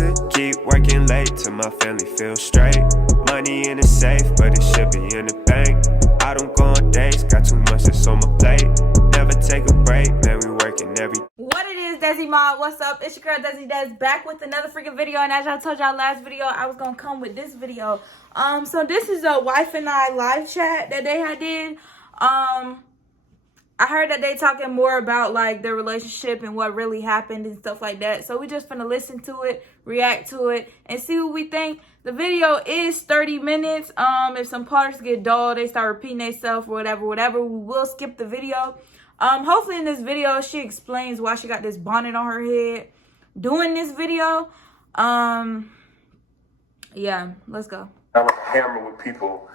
to keep working late till my family feels straight. Money in the safe, but it should be in the bank. I don't go on dates, got too much that's on my plate. Never take a break, man, we working every. What it is, Desi Mod, what's up? It's your girl Desi Des back with another freaking video. And as I told y'all last video, I was gonna come with this video. So this is a wife and I live chat that they had did. I heard that they talking more about like their relationship and what really happened and stuff like that. So we just finna listen to it, react to it, and see what we think. The video is 30 minutes. If some parts get dull, they start repeating themselves or whatever, we will skip the video. Hopefully in this video, she explains why she got this bonnet on her head doing this video. Yeah, let's go. I'm a hammer with people,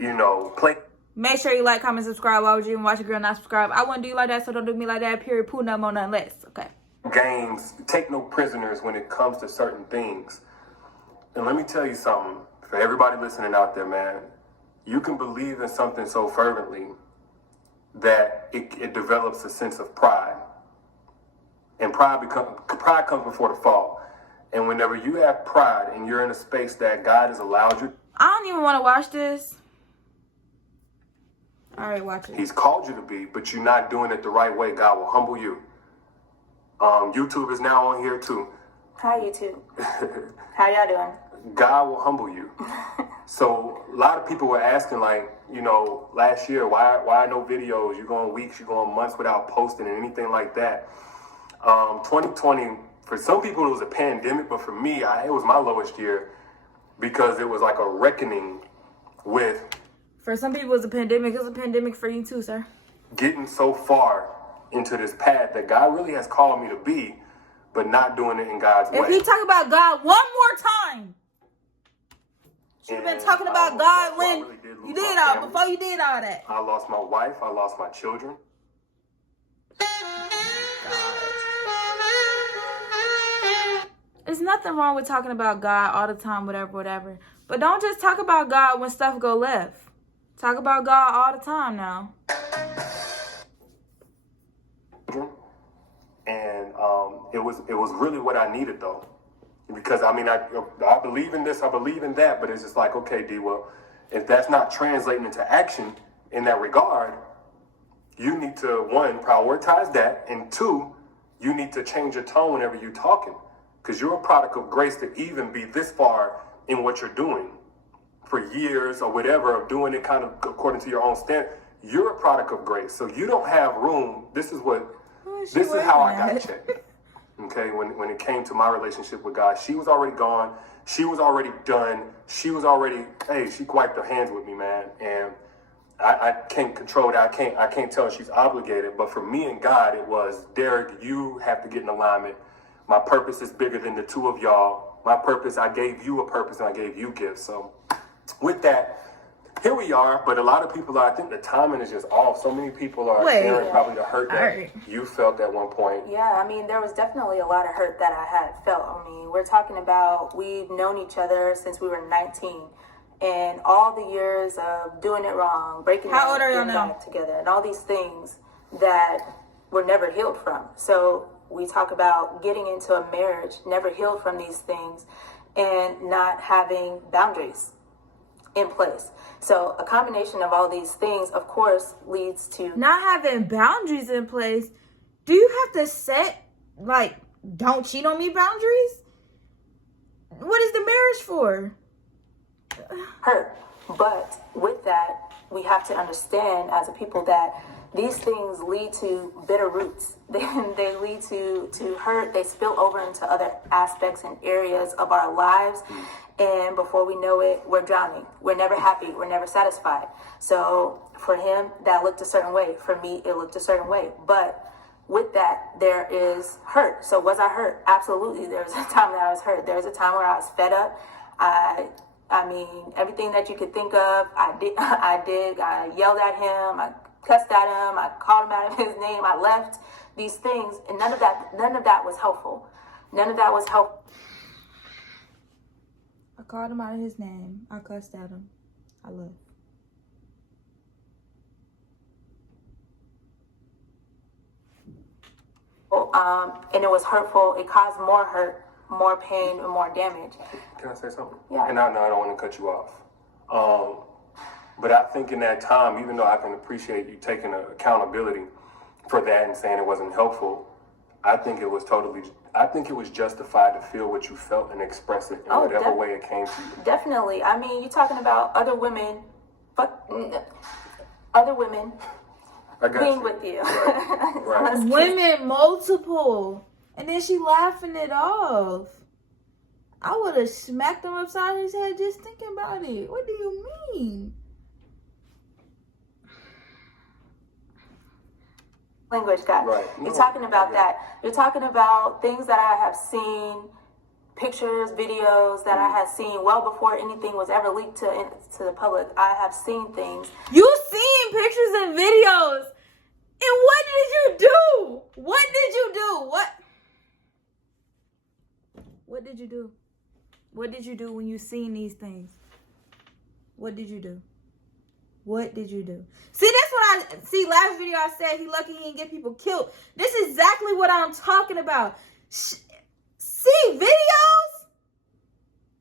you know, play. Make sure you like, comment, subscribe. Why would you even watch a girl not subscribe? I wouldn't do you like that, so don't do me like that. Period. Poo, no more, none less. Okay. Games, take no prisoners when it comes to certain things. And let me tell you something, for everybody listening out there, man, you can believe in something so fervently that it develops a sense of pride. And pride comes before the fall. And whenever you have pride and you're in a space that God has allowed you, I don't even want to watch this. All right, watch it. He's called you to be, but you're not doing it the right way, God will humble you. YouTube is now on here too. Hi, YouTube. How y'all doing? God will humble you. So a lot of people were asking, like, you know, last year, why no videos? You're going weeks, you're going months without posting and anything like that. 2020, for some people it was a pandemic, but for me, it was my lowest year because it was like a reckoning with. For some people, it's a pandemic. It's a pandemic for you too, sir. Getting so far into this path that God really has called me to be, but not doing it in God's way. If you talk about God one more time, you've been talking about God when you did all, before you did all that. I lost my wife. I lost my children. There's nothing wrong with talking about God all the time, whatever. But don't just talk about God when stuff go left. Talk about God all the time now. And it was really what I needed though, because I mean I believe in this, I believe in that, but it's just like, okay, D, well, if that's not translating into action in that regard, you need to, one, prioritize that, and two, you need to change your tone whenever you're talking, because you're a product of grace to even be this far in what you're doing for years or whatever, of doing it kind of according to your own standard. You're a product of grace, so you don't have room. This is how I got checked. Okay, when it came to my relationship with God, she was already gone. She was already done. She wiped her hands with me, man. And I can't control that. I can't tell her she's obligated. But for me and God, it was, Derrick, you have to get in alignment. My purpose is bigger than the two of y'all. My purpose, I gave you a purpose and I gave you gifts. So with that, here we are. But a lot of people I think the timing is just off. So many people are hearing probably the hurt that you felt at one point. Yeah, I mean, there was definitely a lot of hurt that I had felt. I mean, we're talking about, we've known each other since we were 19. And all the years of doing it wrong, breaking back together, and all these things that were never healed from. So we talk about getting into a marriage, never healed from these things, and not having boundaries in place. So a combination of all these things, of course, leads to not having boundaries in place. Do you have to set, like, don't cheat on me boundaries? What is the marriage for? Hurt. But with that, we have to understand as a people that these things lead to bitter roots. They lead to hurt. They spill over into other aspects and areas of our lives. And before we know it, we're drowning. We're never happy. We're never satisfied. So for him, that looked a certain way. For me, it looked a certain way. But with that, there is hurt. So was I hurt? Absolutely. There was a time that I was hurt. There was a time where I was fed up. I mean, everything that you could think of, I did. I yelled at him. I cussed at him. I called him out of his name. I left these things, and none of that was helpful. None of that was helpful. I called him out of his name. I cussed at him. I left. And it was hurtful. It caused more hurt more pain and more damage. Can I say something? Yeah. And I know I don't want to cut you off. But I think in that time, even though I can appreciate you taking accountability for that and saying it wasn't helpful, I think it was justified to feel what you felt and express it in whatever way it came to you. Definitely. I mean, you're talking about other women being with you. Right. Women, multiple. And then she laughing it off. I would have smacked him upside his head just thinking about it. What do you mean? Language, God. Right. You're talking about that. You're talking about things that I have seen, pictures, videos that I have seen well before anything was ever leaked to the public. I have seen things. You seen pictures and videos. And what did you do? What did you do? What did you do? What did you do when you seen these things? What did you do? What did you do? See, that's what I see. Last video I said he lucky he didn't get people killed. This is exactly what I'm talking about. See videos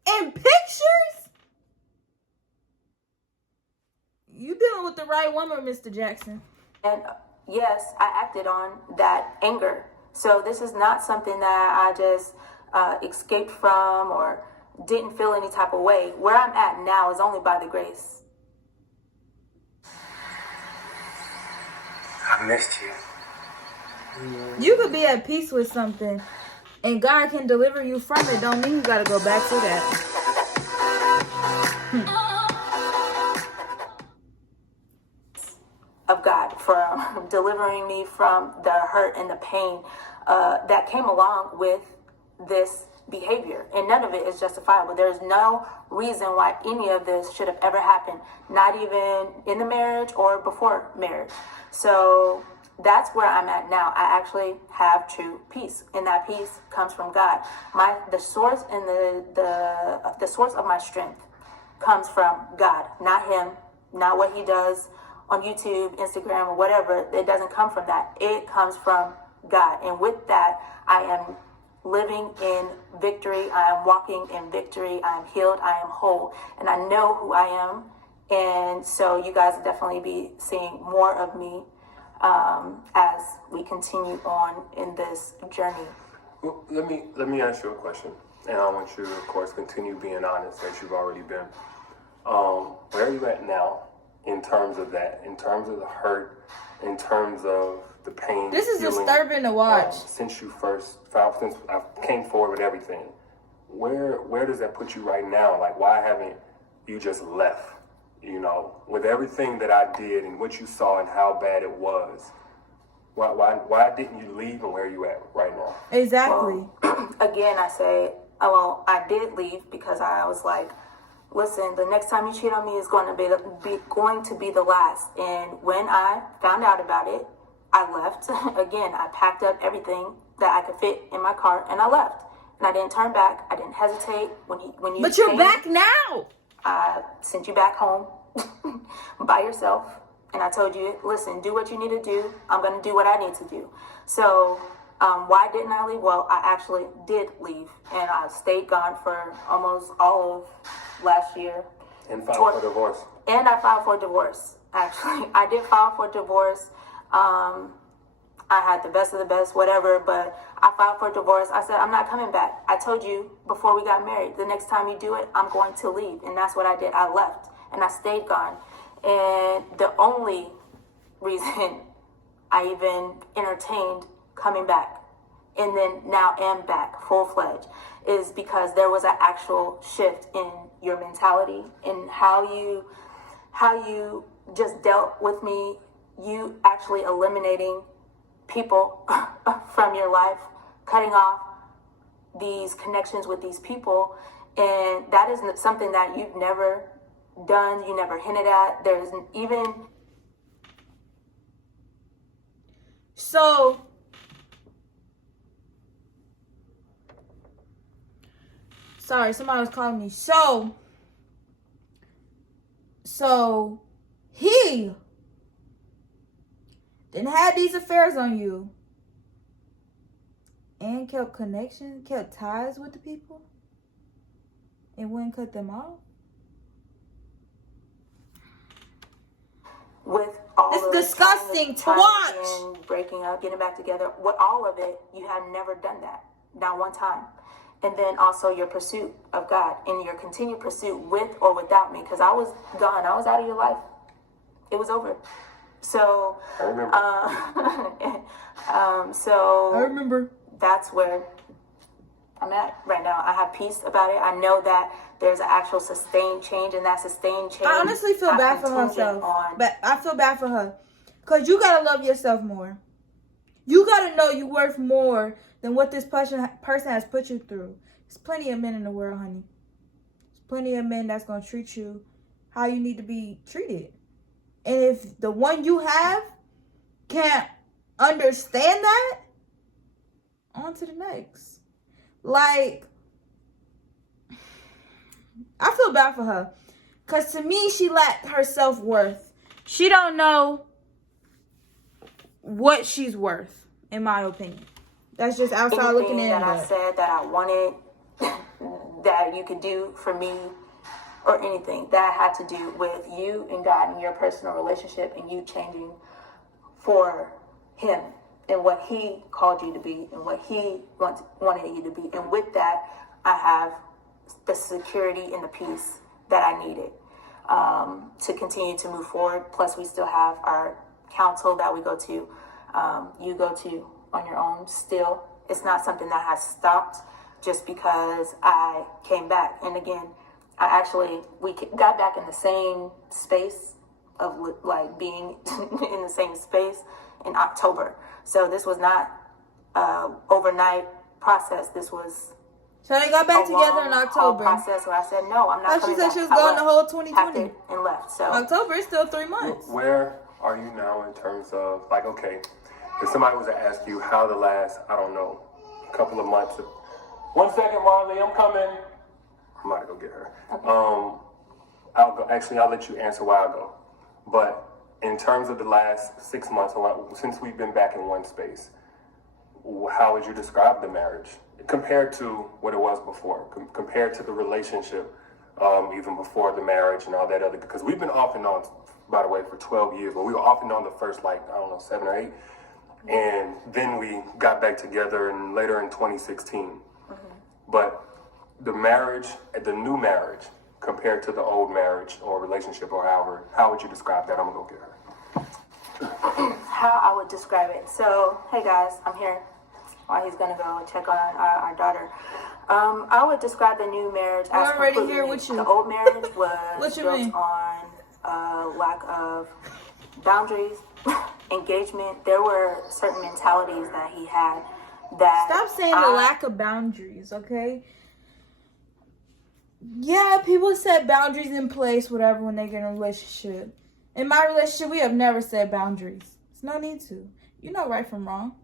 and pictures. You dealing with the right woman, Mr. Jaxn. And yes, I acted on that anger. So this is not something that I just escaped from or didn't feel any type of way. Where I'm at now is only by the grace. I missed you. You could be at peace with something and God can deliver you from it. Don't mean you gotta go back to that. Of God for delivering me from the hurt and the pain that came along with this behavior, and none of it is justifiable. There's no reason why any of this should have ever happened, not even in the marriage or before marriage. So that's where I'm at now. I actually have true peace, and that peace comes from God. The source and the source of my strength comes from God, not him, not what he does on YouTube, Instagram, or whatever. It doesn't come from that. It comes from God, and with that, I am living in victory. I am walking in victory. I am healed. I am whole. And I know who I am. And so you guys will definitely be seeing more of me as we continue on in this journey. Well, let me ask you a question. And I want you to, of course, continue being honest as you've already been. Where are you at now in terms of that? In terms of the hurt? In terms of the pain? This is disturbing to watch. Since you first found, since I came forward with everything, where does that put you right now? Like, why haven't you just left? You know, with everything that I did and what you saw and how bad it was, why didn't you leave, and where are you at right now? Exactly. Again, I say, well, I did leave because I was like, listen, the next time you cheat on me is going to be the last. And when I found out about it, I left. Again, I packed up everything that I could fit in my car and I left. And I didn't turn back. I didn't hesitate when you. But you're back now. I sent you back home by yourself, and I told you, listen, do what you need to do. I'm going to do what I need to do. So why didn't I leave? Well, I actually did leave, and I stayed gone for almost all of last year. And filed for divorce. And I filed for divorce, actually. I did file for divorce. I had the best of the best, whatever, but I filed for divorce. I said, I'm not coming back. I told you before we got married, the next time you do it, I'm going to leave. And that's what I did. I left and I stayed gone. And the only reason I even entertained coming back and then now am back full-fledged is because there was an actual shift in your mentality and how you just dealt with me, you actually eliminating people from your life, cutting off these connections with these people. And that is something that you've never done, you never hinted at. There's even... So, sorry, somebody was calling me. So he didn't have these affairs on you. and kept connection, kept ties with the people, and wouldn't cut them off. With all It's of disgusting to trying watch. again, breaking up, getting back together, with all of it, you have never done that, not one time. And then also your pursuit of God and your continued pursuit with or without me, because I was gone, I was out of your life. It was over. So, I remember. so I remember. that's where I'm at right now. I have peace about it. I know that there's an actual sustained change, and that sustained change. I honestly feel bad for myself. But I feel bad for her. Because you got to love yourself more. You got to know you're worth more than what this person has put you through. There's plenty of men in the world, honey. There's plenty of men that's going to treat you how you need to be treated. And if the one you have can't understand that, on to the next. Like, I feel bad for her. Because to me, she lacked her self-worth. She don't know what she's worth, in my opinion. That's just outside looking in. That I said that I wanted, that you could do for me, or anything that had to do with you and God and your personal relationship and you changing for him and what he called you to be and what he wanted you to be. And with that, I have the security and the peace that I needed to continue to move forward. Plus, we still have our counsel that we go to, you go to on your own still. It's not something that has stopped just because I came back. And again, we got back in the same space of like being in the same space in October. So this was not overnight process. This was so they got back together in October. Process where I said no, I'm not. She said she was going the whole 2020 and left. So October is still 3 months. Where are you now in terms of like, okay, if somebody was to ask you how the last, I don't know, couple of months. 1 second, Marley, I'm coming. I'm about to go get her. Okay. I'll let you answer while I go. But in terms of the last 6 months, since we've been back in one space, how would you describe the marriage compared to what it was before, compared to the relationship, even before the marriage and all that other? Because we've been off and on, by the way, for 12 years. But we were off and on the first, 7 or 8. And then we got back together and later in 2016. Mm-hmm. But the marriage, the new marriage, compared to the old marriage or relationship or however, how would you describe that? I'm going to go get her. How I would describe it. So, hey guys, I'm here while he's going to go check on our daughter. I would describe the new marriage as completely new. The old marriage was built on lack of boundaries, engagement. There were certain mentalities that he had that... Stop saying the lack of boundaries, okay? Yeah, people set boundaries in place, whatever, when they get in a relationship. In my relationship, we have never set boundaries. There's no need to. You know right from wrong.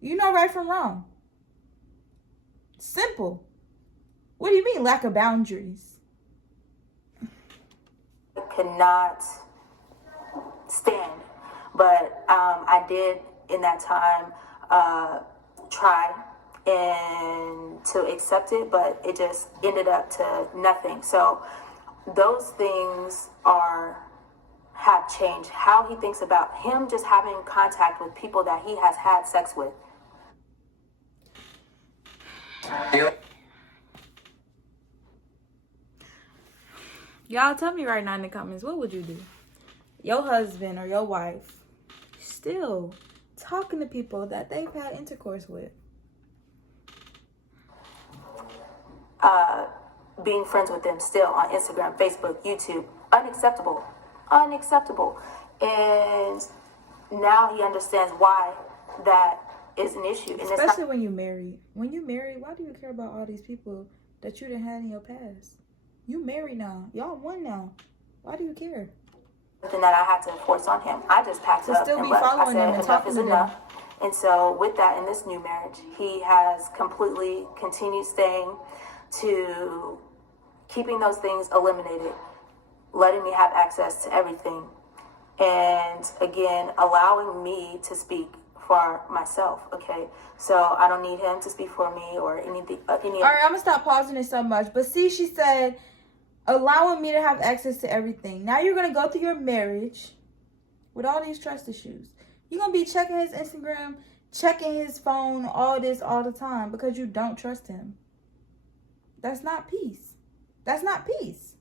You know right from wrong. Simple. What do you mean, lack of boundaries? I could not stand. But I did, in that time, try and to accept it, but it just ended up to nothing. So those things have changed. How he thinks about him just having contact with people that he has had sex with. Y'all tell me right now in the comments, what would you do? Your husband or your wife still talking to people that they've had intercourse with. Being friends with them still on Instagram, Facebook, YouTube. Unacceptable. Unacceptable. And now he understands why that is an issue. And especially when you're married. When you're married, why do you care about all these people that you done had in your past? You married now. Y'all one now. Why do you care? Something that I had to force on him. I just packed up and left. I said enough is enough. And so with that, in this new marriage, he has completely continued staying to keeping those things eliminated, letting me have access to everything, and again, allowing me to speak for myself, okay? So I don't need him to speak for me or anything. All right, I'm gonna stop pausing it so much. But see, she said, allowing me to have access to everything. Now you're gonna go through your marriage with all these trust issues. You're gonna be checking his Instagram, checking his phone, all this all the time because you don't trust him. That's not peace. That's not peace.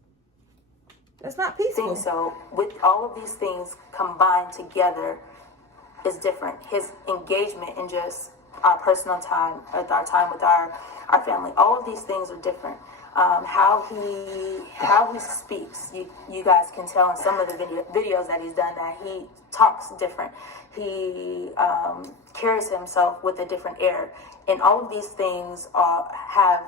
That's not peaceful. So with all of these things combined together is different. His engagement in just our personal time, our time with our family, all of these things are different. How he speaks, you guys can tell in some of the videos that he's done that he talks different. He carries himself with a different air, and all of these things have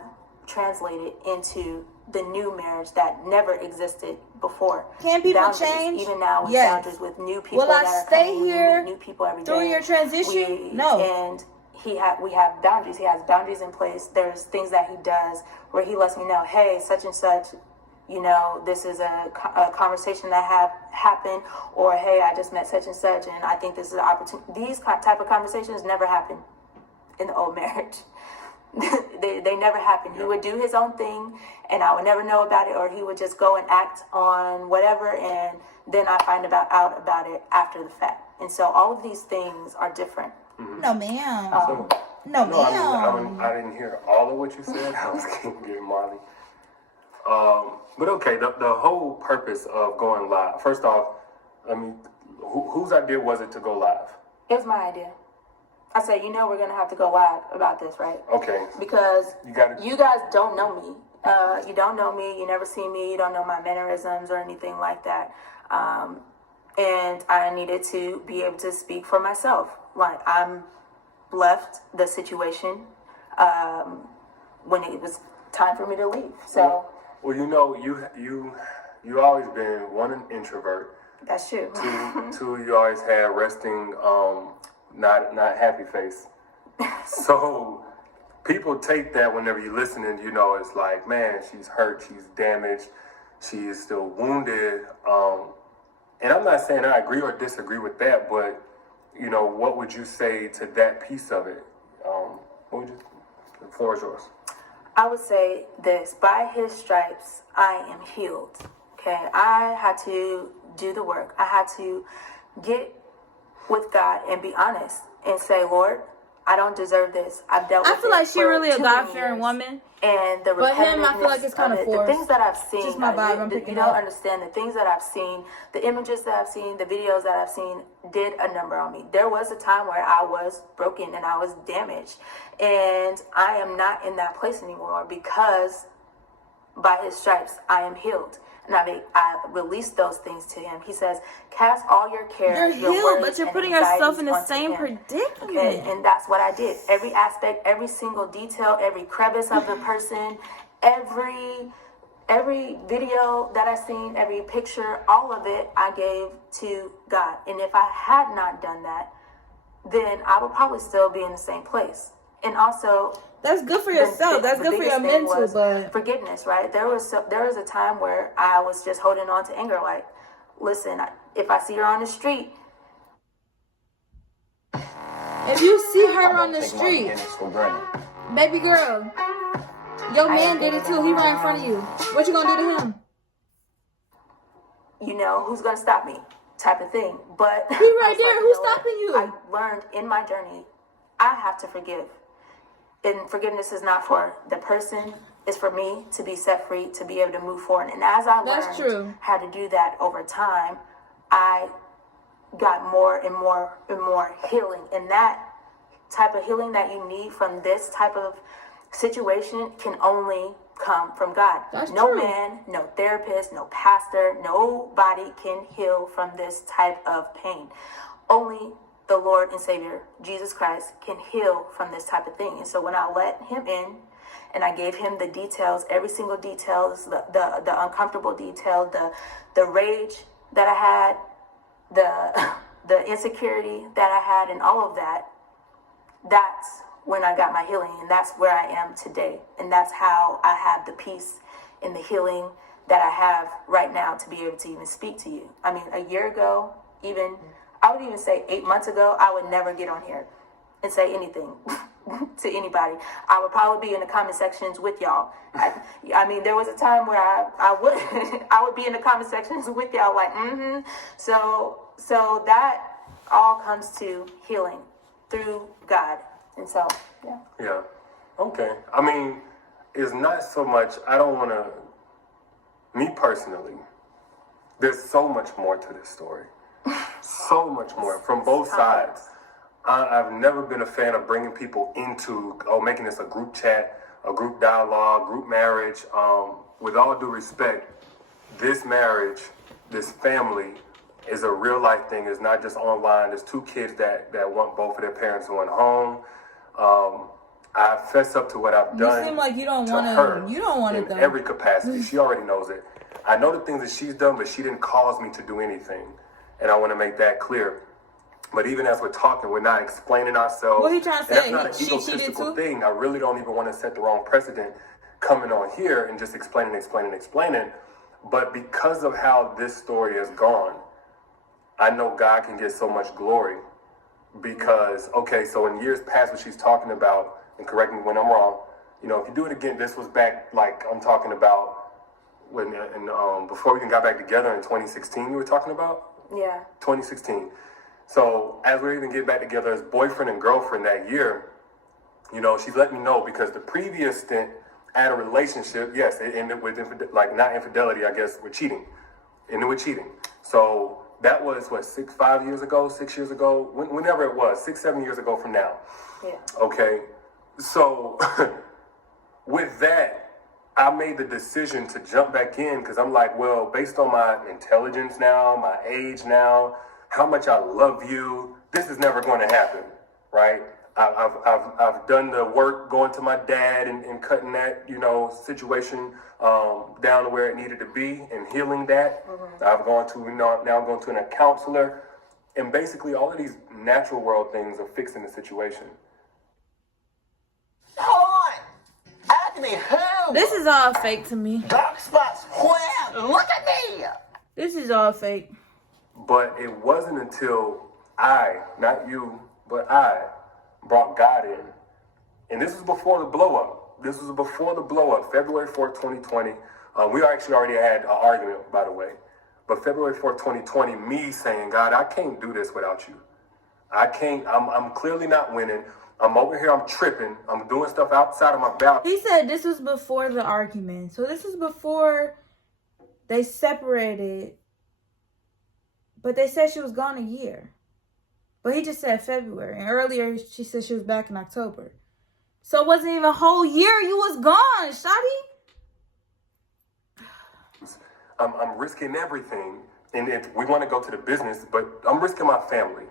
translated into the new marriage that never existed before. Can people boundaries, change? Even now with Yes. boundaries with new people Will that I are stay coming, here new people every day. through your transition? No. And we have boundaries. He has boundaries in place. There's things that he does where he lets me know, hey, such and such, you know, this is a conversation that happened, or hey, I just met such and such, and I think this is an opportunity. These type of conversations never happen in the old marriage. they never happened. He would do his own thing, and I would never know about it, or he would just go and act on whatever, and then I find out about it after the fact. And so all of these things are different. Mm-hmm. No, ma'am. No, ma'am. I didn't hear all of what you said. I was getting Marley. But okay, the whole purpose of going live. First off, I mean, whose idea was it to go live? It was my idea. I said, you know, we're going to have to go live about this, right? Okay. Because you guys don't know me. You don't know me. You never see me. You don't know my mannerisms or anything like that. And I needed to be able to speak for myself. Like, I'm left the situation when it was time for me to leave. So. Well, you know, you always been one, an introvert. That's true. Two, you always had resting, not happy face. So people take that whenever you listen, and you know, it's like, man, she's hurt, she's damaged, she is still wounded. And I'm not saying I agree or disagree with that, but you know, what would you say to that piece of it? The floor is yours. I would say this: by his stripes, I am healed. Okay, I had to do the work. I had to get with God and be honest and say, Lord, I don't deserve this. I've dealt with it. I feel like she really a God-fearing woman. And the but him, I feel like it's kind of forced. The things that I've seen, just my vibe, I'm picking you don't up. understand the things that I've seen, the images that I've seen, the videos that I've seen did a number on me. There was a time where I was broken and I was damaged, and I am not in that place anymore because by his stripes I am healed. And I released those things to him. He says, cast all your cares, You're your healed, but you're putting yourself in the same predicament. Okay? And that's what I did. Every aspect, every single detail, every crevice of the person, every video that I seen, every picture, all of it, I gave to God. And if I had not done that, then I would probably still be in the same place. And also, that's good for yourself. That's good for your mental, but forgiveness, right? There was a time where I was just holding on to anger. Like, listen, if I see her on the street, if you see her on the street, baby girl, your man did it too. He right in front of you. What you gonna do to him? You know, who's gonna stop me? Type of thing. But he right there. Who's stopping you? I learned in my journey, I have to forgive. And forgiveness is not for the person, it's for me to be set free, to be able to move forward. And as I learned how to do that over time, I got more and more and more healing. And that type of healing that you need from this type of situation can only come from God. No man, no therapist, no pastor, nobody can heal from this type of pain. Only the Lord and Savior, Jesus Christ, can heal from this type of thing. And so when I let him in and I gave him the details, every single details, the uncomfortable detail, the rage that I had, the insecurity that I had, and all of that, that's when I got my healing. And that's where I am today. And that's how I have the peace and the healing that I have right now to be able to even speak to you. I mean, a year ago, even, I would even say 8 months ago, I would never get on here and say anything to anybody. I would probably be in the comment sections with y'all. I mean, there was a time where I would I would be in the comment sections with y'all like, So that all comes to healing through God. And so, yeah. Yeah. Okay. I mean, it's not so much, I don't want to, me personally, there's so much more to this story. So much more from both sides. I've never been a fan of bringing people into, making this a group chat, a group dialogue, group marriage. With all due respect, this marriage, this family is a real life thing. It's not just online. There's two kids that want both of their parents going home. I fess up to what I've done. You seem like you don't want to. You don't want to. In every capacity, she already knows it. I know the things that she's done, but she didn't cause me to do anything, and I want to make that clear. But even as we're talking, we're not explaining ourselves. What are you trying to say? That's not an egotistical thing. I really don't even want to set the wrong precedent coming on here and just explaining. But because of how this story has gone, I know God can get so much glory. Because, okay, so in years past, what she's talking about, and correct me when I'm wrong, you know, if you do it again, this was back, like, I'm talking about when, before we even got back together in 2016, you were talking about? Yeah. 2016. So as we even get back together as boyfriend and girlfriend that year, you know, she's let me know because the previous stint at a relationship, yes, it ended with, not infidelity, I guess, with cheating. Ended with cheating. So that was, 6 years ago, whenever it was, 6-7 years ago from now. Yeah. Okay. So with that, I made the decision to jump back in because I'm like, well, based on my intelligence now, my age now, how much I love you, this is never going to happen, right? I've done the work going to my dad and cutting that, you know, situation down to where it needed to be and healing that. Mm-hmm. I've gone to, now I'm going to a counselor. And basically all of these natural world things are fixing the situation. Hold on! Anthony, who? This is all fake to me. Dark spots, where? Look at me! This is all fake. But it wasn't until I, not you, but I, brought God in. And this was before the blow up. February 4th, 2020. We actually already had an argument, by the way. But February 4th, 2020, me saying, God, I can't do this without you. I can't, I'm clearly not winning. I'm over here, I'm tripping. I'm doing stuff outside of my bounds. He said this was before the argument. So this is before they separated. But they said she was gone a year. But he just said February. And earlier, she said she was back in October. So it wasn't even a whole year you was gone, Shotty. I'm risking everything. And if we want to go to the business, but I'm risking my family.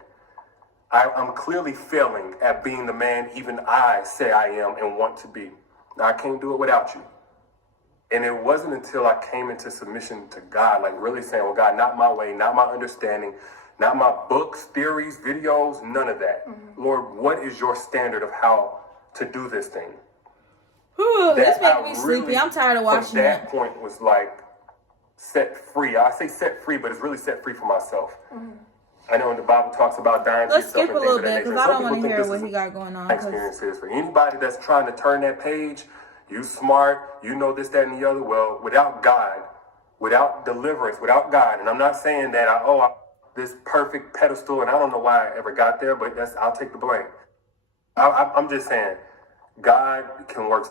I'm clearly failing at being the man even I say I am and want to be. Now, I can't do it without you. And it wasn't until I came into submission to God, like really saying, well, God, not my way, not my understanding, not my books, theories, videos, none of that. Mm-hmm. Lord, what is your standard of how to do this thing? This making me sleepy. I'm tired of watching it. That point was like set free. I say set free, but it's really set free for myself. Mm-hmm. I know when the Bible talks about dying to yourself. Let's skip a little bit because I don't want to hear what he got going on. Experience is for anybody that's trying to turn that page. You smart, you know this, that, and the other. Well, without God, without deliverance, without God, and I'm not saying that I this perfect pedestal, and I don't know why I ever got there, but I'll take the blame. I'm just saying, God can work.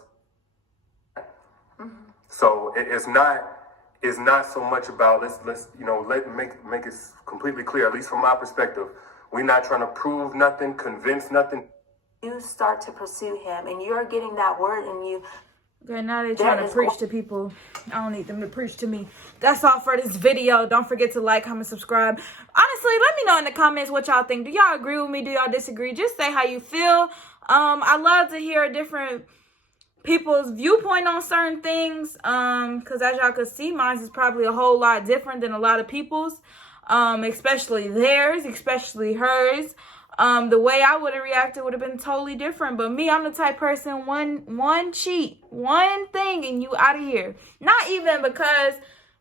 Mm-hmm. So it's not so much about let's make it completely clear, at least from my perspective. We're not trying to prove nothing, convince nothing. You start to pursue him, and you're getting that word in you. Okay, now they're trying to preach to people. I don't need them to preach to me. That's all for this video. Don't forget to like, comment, subscribe. Honestly, let me know in the comments what y'all think. Do y'all agree with me? Do y'all disagree? Just say how you feel. I love to hear different people's viewpoint on certain things. Because as y'all could see, mine is probably a whole lot different than a lot of people's. Especially theirs, especially hers. The way I would have reacted would have been totally different. But me, I'm the type person, one cheat, one thing, and you out of here. Not even because,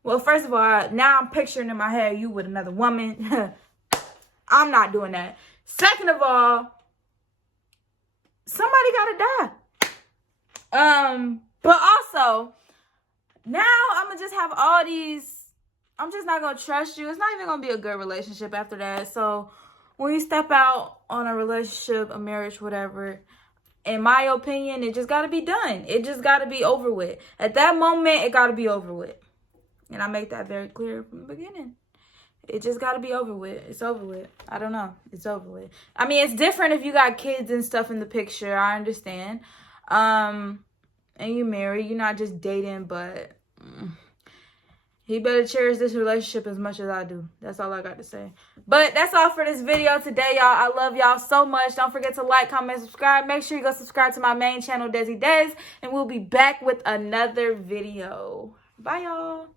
well, first of all, now I'm picturing in my head you with another woman. I'm not doing that. Second of all, somebody gotta die. But also, now I'm gonna just have all these, I'm just not gonna trust you. It's not even gonna be a good relationship after that. So when you step out on a relationship, a marriage, whatever, in my opinion, it just gotta be done. It just gotta be over with. At that moment, it gotta be over with. And I make that very clear from the beginning. It just gotta be over with. It's over with. I don't know. It's over with. I mean, it's different if you got kids and stuff in the picture. I understand. And you married. You're not just dating, but he better cherish this relationship as much as I do. That's all I got to say. But that's all for this video today, y'all. I love y'all so much. Don't forget to like, comment, subscribe. Make sure you go subscribe to my main channel, DesiDes. And we'll be back with another video. Bye, y'all.